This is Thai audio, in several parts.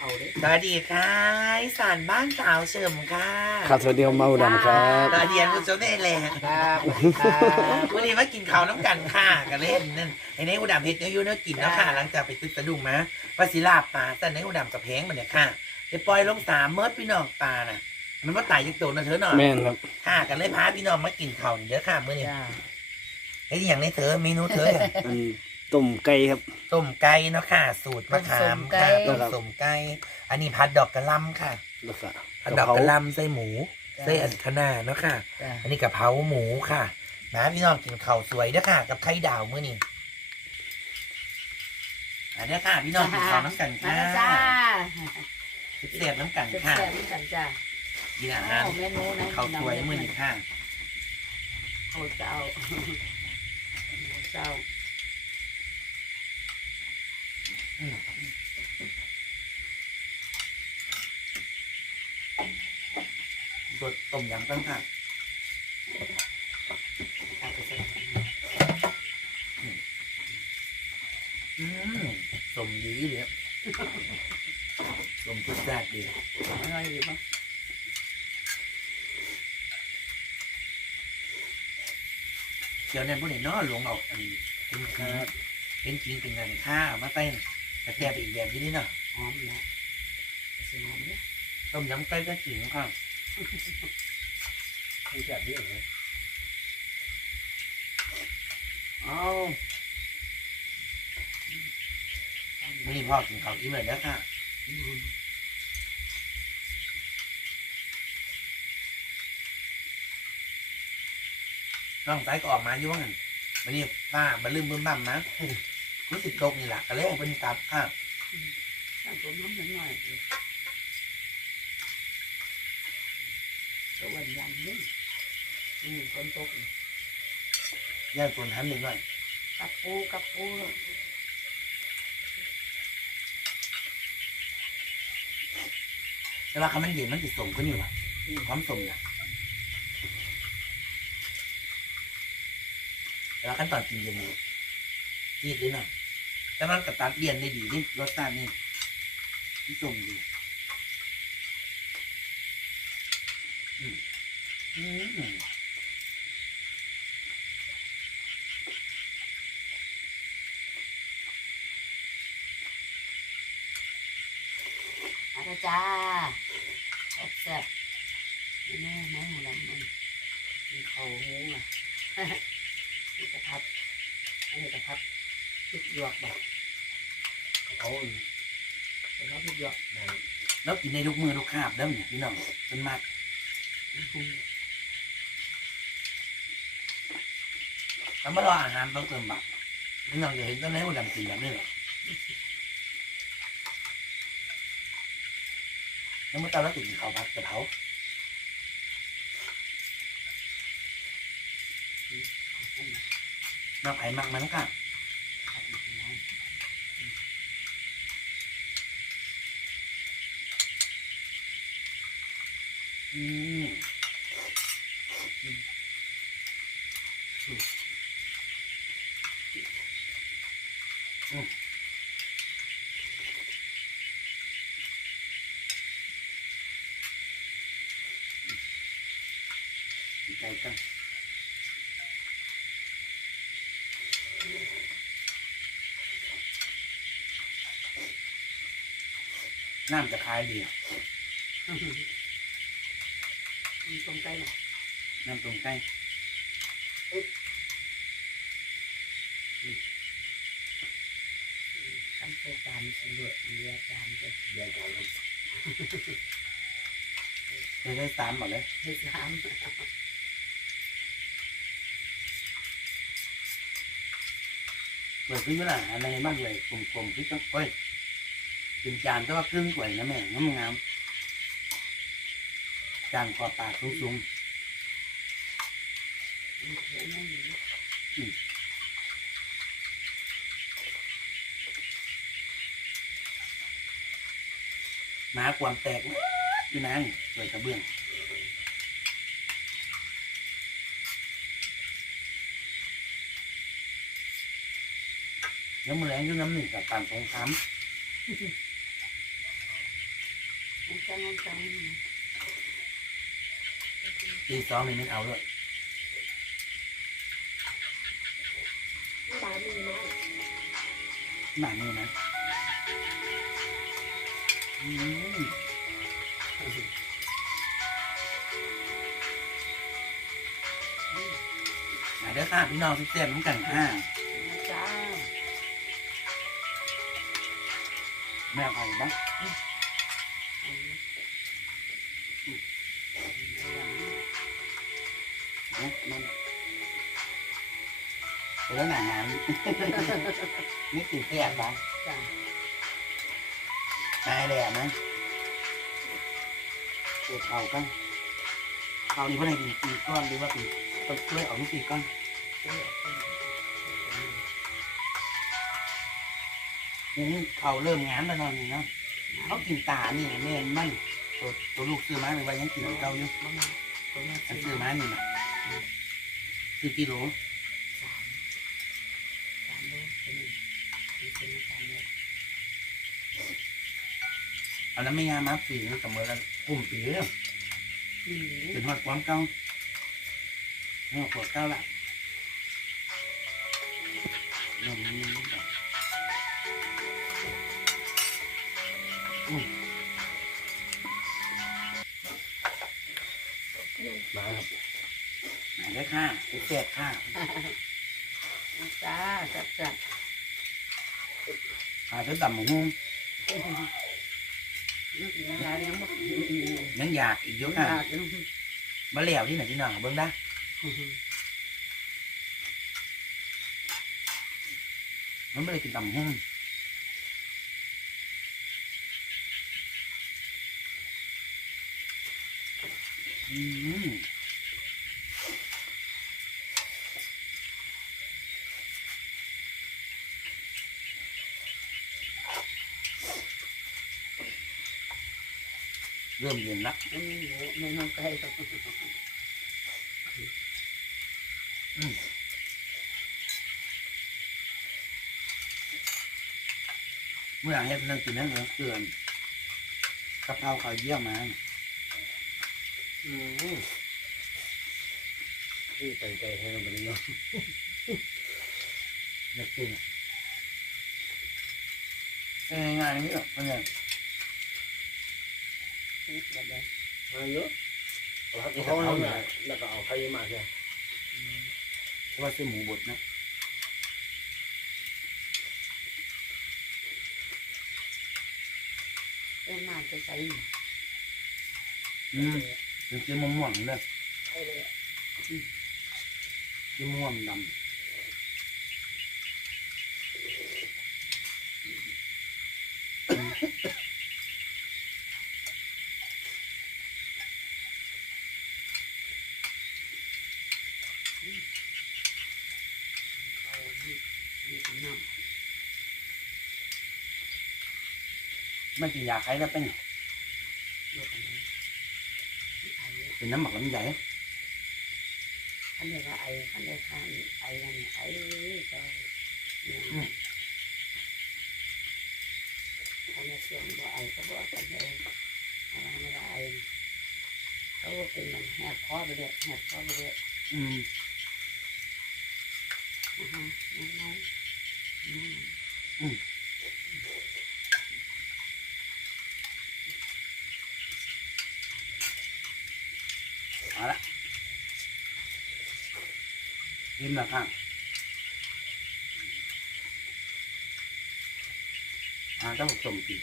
เขาเด้สวัสดีค่ะอีสานบ้านสาวเฉิมค่ะครับสวัสดีครับเมาดำครับ ตาเดียนคุณเจ้าได้แหละครับครับวันนี้มากินข้าวน้ำกันค่ะกันเล่นนั่นไอ้ในอุดมเฮ็ดเนื้อยูเนื้อกินแล้วค่ะ หลังจากไปซื้อสะดุ้งมาว่าสิลาบปลาแต่ในอุดมกับแพงมันเนี่ยค่ะไปปล่อยลงสามเมิดพี่น้องปลาน่ะ มันว่าตายจากตัวนะเธอหน่อยแม่นครับค่ะกันเลยพาพี่น้องมากินข้าวนี่เด้อค่ะมื้อนี้จ้าเฮ้ยอย่างในเธอเมนูเธอเนี่ยอัน ต้มไก่ครับ ต้มไก่เนาะค่ะ สูตรมะขามค่ะต้มสมไก่อันนี้ผัดดอกกระหลำค่ะแล้วก็ผัดดอกกระหลำใส่หมูใส่อันคะน้าเนาะค่ะ จ้าอันนี้กะเพราหมูค่ะนะพี่น้องกินข้าวสวยเด้อค่ะ กับไข่ดาวมื้อนี้อันนี้ค่ะ พี่น้องกินข้าวน้ำกันมาค่ะแล้วจ้าเสียบน้ำกันแซ่บค่ะๆเหมือนกันจ้ากินอาหารโอ้เมนูนะข้าวสวยมื้อนี้ค่ะข้าวเจ้าข้าวเจ้า รสต้มยำตั้งค่ะเอาไปใส่อืมสมดีเลยสมจุดแซ่บดีอร่อยดีป่ะเดี๋ยวนั้นพวกนี้เนาะหลวงเอาอันเป็นคือเป็นจริงเป็นงานข้ามาเต้น แต่แซ่บอีกแบบที่นี่เนาะหอมนะใส่หอมเนี่ยต้มยำไก่ก็จริงค่ะคือแบบนี้เลยอ้าวมื้อนี้พ่อกินข้าวอิ่มเลยแล้วค่ะอืมน้องสายก็ออกมาอยู่ว่างั้นวันนี้ป้ามาลืมบึ้มบั่มนะ รู้สึกตกนี่แหละก็เลยเอาเป็นกลับค่ะตั้งตัวน้ำหน่อยๆเลยตัววันยังนี่อืมคนตกนี่ย่างส่วนหันนิดหน่อยกับปูกับปูแต่ว่าคำมันเย็นมันติดสมขึ้นอยู่ว่ะความสมเนี่ยแต่ว่าขั้นตอนกินเย็นนี่จีดด้วยหน่อย แต่มันกับตัดเลี่ยนได้ดีนี่รสชาตินี่ที่สมดีอืมอืมอาจ้าแซ่บๆนี่แม่ไม้หัวดำมันมีเขาหูอะนี่กระพับอันนี้กระพับ พริกหยวกแบบเอาแต่ว่าพริกหยวกแล้วกินในทุกมือทุกคาบเด้อเนี่ยพี่น้องเป็นมากอืมแล้วมารออาหารต้องเติมบักพี่น้องจะเห็นต้นไม้หัวดำกินแบบนี้เหรอแล้วเมื่อตอนเราติดข้าวผัดกะเพรามักไผ่มักมันค่ะ ครับอีกแล้ว อืมดี ใจจังน้ำจะคลายดีมี ตรงใกล้หน่อยน้ำตรงใกล้ทำโปรแกรมสำรวจเรือจานจะเดี๋ยวก่อนเลยจะได้สามหมดเลยให้สามเปิดขึ้นเมื่อไหร่อะไรบ้างเลยกลมๆที่ต้องเอ้ยเป็นจานแต่ว่าครึ่งกว่านะแม่งามงามๆ จานคอปากสูงๆหนาความแตกอยู่นั่นเลยกระเบื้องแล้วมือแรงอยู่น้ำหนึ่งกับปานสงครามจังจัง ตีสองนี่มันเอาเลยตามีไหมหนานี่นะอืมมาเด้อค่ะพี่น้องที่เต็มน้ำกันค่ะจ้าแม่เอาบ้าง นะมันไปแล้วหนาน้ำนี่กินแซ่บปะจ้าตายแล้วนะเก็บเอากันเอานี่เพื่อนให้กินกี่ก้อนหรือว่ากินต้นกล้วยออกนี่กี่ก้อนนี่เขาเริ่มงานแล้วเนอนนี่เนาะเขากินตานี่แม่นมันตัวตัวลูกซื้อมาหรือว่ายังกินของเก่าอยู่อันซื้อมานี่นะ ซื้อกิโลสามโลเป็นเป็นสามโลเอาแล้วไม่ยามาปีนึงกับเมื่อกันปุ่มปีแล้วอืมเป็นหอดความเก่าหอดขวดเก่าละนม หนได้ค่าไปแจกค่าจ้าจับจับค่าจะต่ำหมูหุ้มนึกยังไงยังไม่ยังอยากอีกเยอะขาค่ะดยังมาแล้วที่ไหนที่หน่งเบิ้งได้มันไม่ได้กินต่ำหุ้มอืม เริ่มเย็นละไม่มีหมูไม่น้องไก่ต้องเมื่อเฮ็ดนั่งกินนั่งเหลือเกลือนกะเพราเขาเยี่ยมมาอืมนี่ตั้งใจให้มันเนาะอยากกินเอ้ยง่ายนี่หรอกมันเนี่ย แบบนี้มาเยอะเอาครับเขาเอาเนี่ยแล้วก็เอาไข่มาใช่เพราะว่าซื้อหมูบดนะเป็นมากจะใส่อืมเป็นกินมะม่วงเลยไอ้เลยกินมะม่วงดเขามีมีน้ำำ ไม่กินยาไข้แล้วเป็นไงเยอะกันเลยไอ้เป็นน้ำหมักลำไยอันนี้ก็ไอ้อันนี้ข้างไอ้นั่นไอ้ก็เนี่ยอันนี้เสียงว่าไอ้ก็บอกกันเลยอะไรไม่ได้ไอ้เขาเป็นมันแหบคอไปเลยแหบคอไปเลยอืม อ่าฮะน้องอืม เอาละ กินละข้างอ่าต้องผสมกิน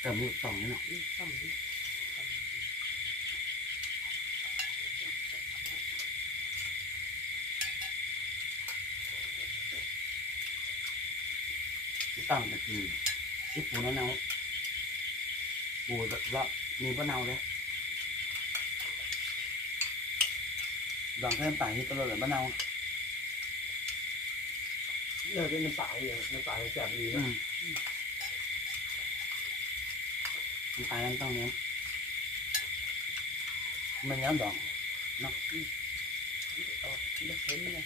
เติมลูกสองนี่เนาะต้องนี่ที่ตั้งจะกินที่ปูนเนาปูละมีบะเนาเลยดองเส้นป่ที่ตลอดเลยบะเนา เนี่ยเป็นน้ำเปล่าอย่างน้ำเปล่าแซ่บดีอืนะมมันตายนั้นต้องเนี้ยมันย้ำดอกออกเด็กเห็นเลย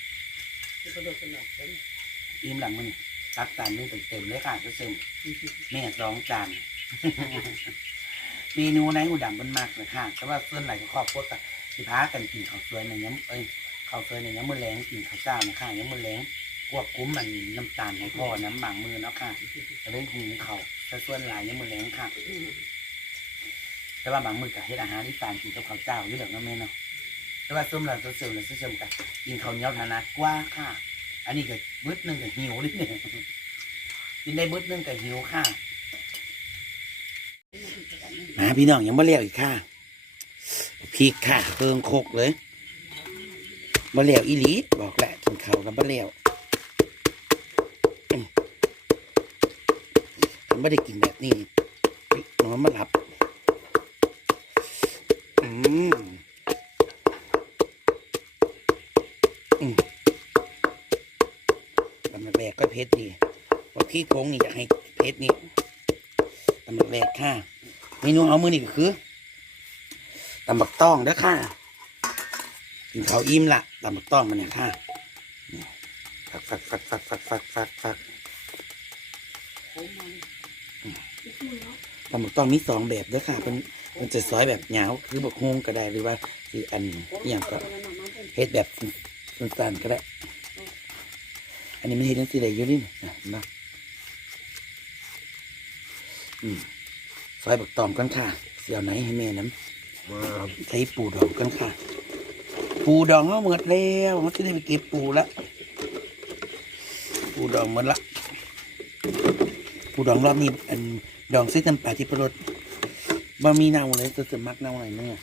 ที่กระโดดกระโดดเห็นอิ่มหลังมันตักจานนึงเต็มๆเลยค่ะจะเต็มแม่สองจานเมนูไหนหูดำมันมากเลยค่ะ แต่ว่าส่วนไหนก็ครอบครัวกับสิพากันกินข้าวสวยในย้ำเอ้ยข้าวสวยในย้ำมือแรงกินข้าวเจ้านะคะย้ำมือแรง ควบคุมมันน้ำตาลให้พ่อน้ำบางมือเนาะค่ะจะได้หุงเขาวแต่ส่วนหลายย้ำมือแรงค่ะ แต่ว่าบางมือกับเฮ็ดอาหารที่ตานกินกับข้าวเจ้าอยู่แบบนั้นแม่เนาะแต่ว่าส้มเราส้มเสริมเราส้มเสริมกับกินข้าวเหนียวถนัดกว่าค่ะ อันนี้ก็บึดนึงกับหิวนิดเนี่ยกินได้บึดนึงกับหิวค่ะมาพี่น้องยังไม่เลี้ยวอีกค่ะพริกค่ะเพิ่งโคกเลยมาเลี้ยวอีหลีบอกแหละกินเขาวแล้วมาเลี้ยว ไม่ได้กินแบบนี้นอนมาหลับ อืมอืมตำแหลกก็เผ็ดดีบอกพี่โกงนี่อยากให้เผ็ดนี่ตำแหลกค่ะเมนูเอามือนี่ก็คือตำบักต้องเด้อค่ะกินข้าอิ่มละตำบักต้องมันเนี่ยค่ะนี่ฟักฟักฟักฟักฟักฟักฟักฟัก โค้งมันตำบักต้องมีสองแบบเด้อค่ะเป็นมันจะซอยแบบเหงาคือบักฮวงก็ได้หรือว่าคืออันอหย่างก็เฮ็ดแบบสั้นๆก็ได้ อันนี้ไม่เฮ็ดนั่นสิได้อยู่นี่นะเห็นปะอืมซอยบักตอมกันค่ะเสียวไหนให้แม่น้ำมาใช้ปูดองกันค่ะ ปูดองเขาหมดแล้วเขาจะได้ไปเก็บปูละปูดองหมดละปูดองรอบนี้อัน ดองเส้นน้ำปลาที่ประรดบะมีเน่าเลยตัวจะมักเน่าหน่อยนึงอะ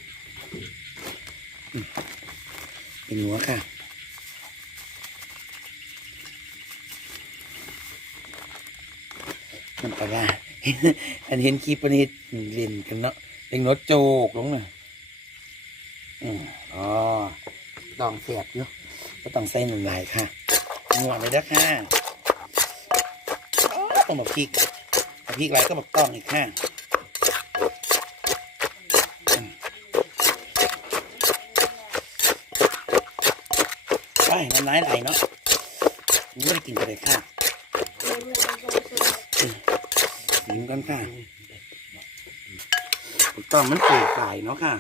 อืมเป็นหัวค่ะน้ำปลาอันเห็นคลิปนนี้เล่นกันเนาะเป็นรถโจกลงน่ะอ๋อต้องเสียบอยู่ก็ต้องใส่หนึ่งลายค่ะงวดเลยนะค่ะต้องบอกพริก พริกไรก็บอกต้องอีกค่ะอืมไปน้ำลายไหลเนาะไม่ได้กินกันเลยค่ะกินกันค่ะถูกต้องมันเปื่อยไก่เนาะค่ะ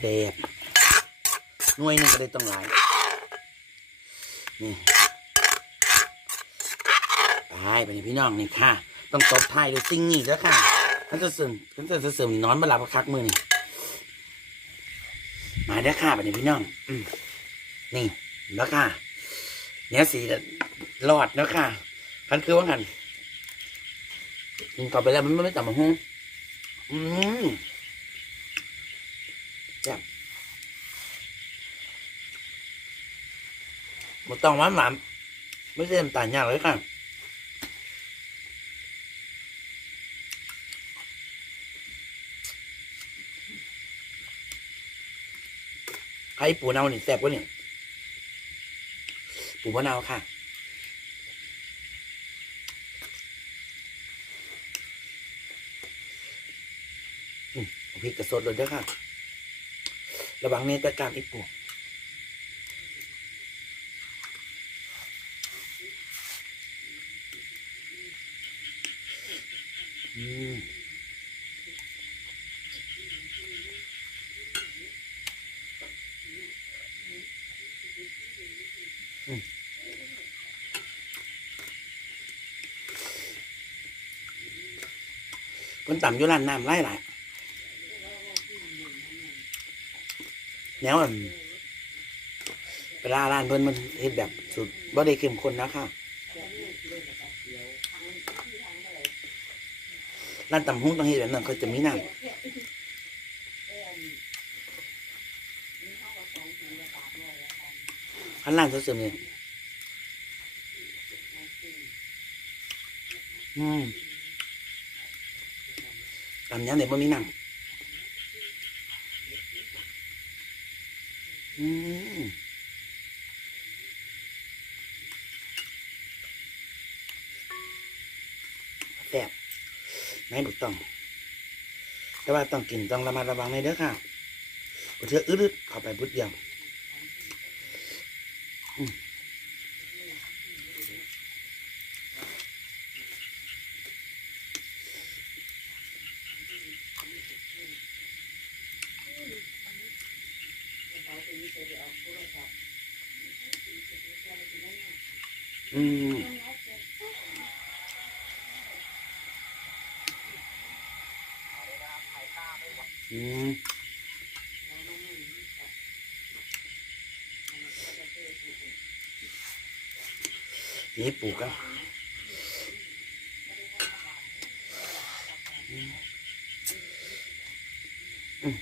เด็บหน่วยหนึ่งก็ได้ต้องหลายนี่ ตายไปนี่พี่น้องนี่ค่ะ ต้องตบท้ายด้วยสิ่งนี้แล้วค่ะมันจะเสริมมันจะเสริมนอนมาหลับคักมือนี่มาเด้อค่ะไปนี่พี่น้องอืนี่แล้วค่ะเนี้ยสีรอดแล้วค่ะคันคือว่างันกินต่อไปแล้วมันไม่ต่ำมาหุ้งอืมหมดต้องหวานหวานไม่ใช่น้ำตาลยากเลยค่ะ ใครปูเนานี่แซ่บกว่าเนี่ยปูมะนาวค่ะอืมพริกกระสดเลยเด้วยค่ะ ระวังเนตรการอีกปูอืม ต่ำอยู่ร้านน้ำไล่หลายแนวอันเวลาร้านเพิ่นมันเฮ็ดแบบสุดบ่ได้เข้มข้นนะคะร้านตำหุ้งต้องเฮ็ดแบบนั้นเขาจะมีน้ำขันร้านเสริมเนี่ยอืม ตำยังเด็กบ่มีน้ำอืมแซ่บไม่บุกต้อง แต่ว่าต้องกินต้องระมัดระวังในเด้อค่ะบ่เชื่ออึดๆเข้าไปบุดเดียวอืม อืมอืม นี่ปลูกกันอืมอืม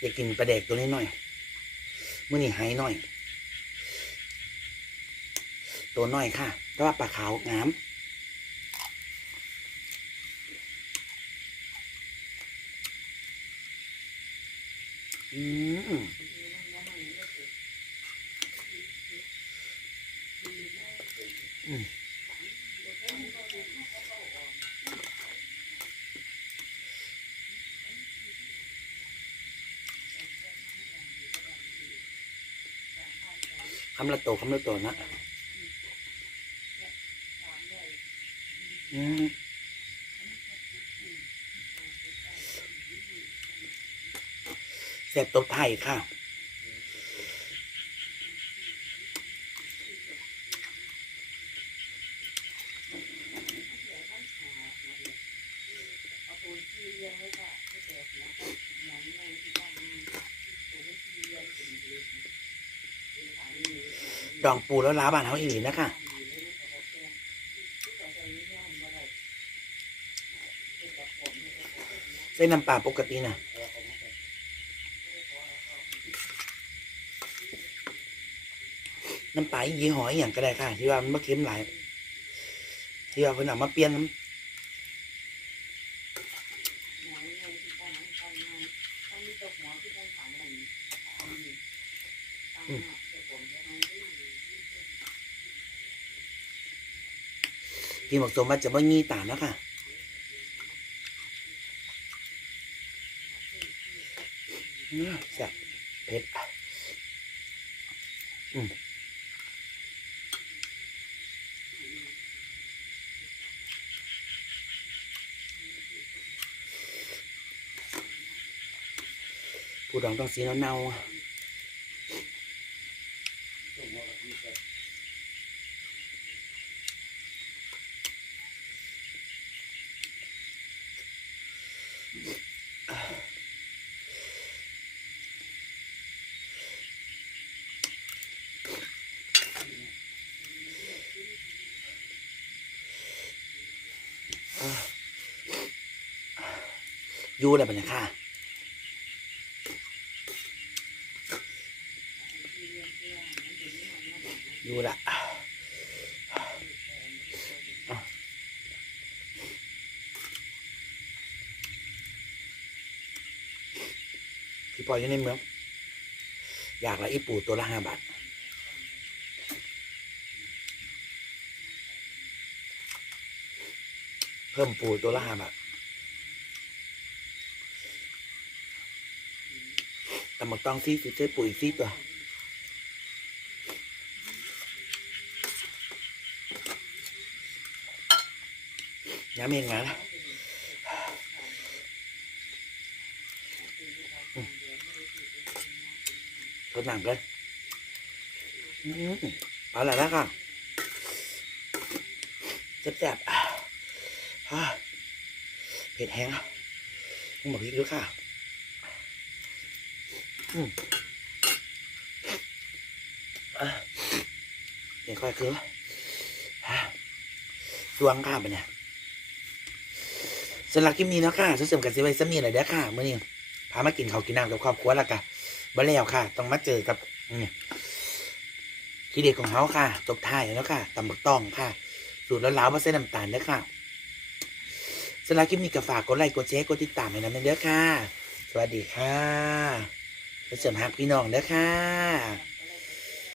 อยากกินปลาแดกตัวนี้หน่อยมื่อนี้ให้หน่อย ตัวน้อยค่ะแต่ว่าปลาขาวงาม อืมอืม คำละโตคำละโตนะอืมแสบตบไทยค่ะ ดองปูแล้วล้าบานเขาอีหลีนะคะเส้นน้ำปลาปกตินะน้ำปลายี่ห้ออย่างก็ได้ค่ะ ที่ว่ามันไม่เค็มหลายที่ว่าเพิ่นเอามาเปลี่ยนน้ำ พี่บอกสมว่าจะบ่งีตามแล้วค่ะอืมแซ่บเผ็ดอืมผู้ดองต้องสีเน่าๆ อะอยู่อะไรบบนี้ค่ะอยู่ละอะพี่ปอยอยู่ในเมืองอยากละอีปูตัวละห้าบาทเพิ่มปูตัวละห้าบาทำมกตองซี่สุดเจ๊ปูอีกซี่ตัวย้ำเองนะอืมทดหนังกันอืมเอาละแล้วค่ะแซ่บๆอะอะเผ็ดแห้งอะต้องบอกพริกด้วยค่ะ เดี๋ยวค่อยคือดวงข้ามไปเนี่ยสำหรับคลิปนี้เนาะค่ะสุดสมกับสิไว้สมีหน่อยเด้อค่ะเมื่อนี้พามากินข้าวกินน้ำกับครอบครัวแล้วกันบ่แล้วค่ะ ต้องมาเจอกับนี่ที่เด็ดของเขาค่ะ จบท้ายแล้วค่ะตำบักต้องค่ะ สูตรแล้วล้าวมาเส้นน้ำตาลเด้อค่ะสำหรับคลิปนี้ก็ฝากกดไลค์กดแชร์กดติดตามให้นำเด้อค่ะ สวัสดีค่ะ สุดสมหักพี่น้องเด้อค่ะ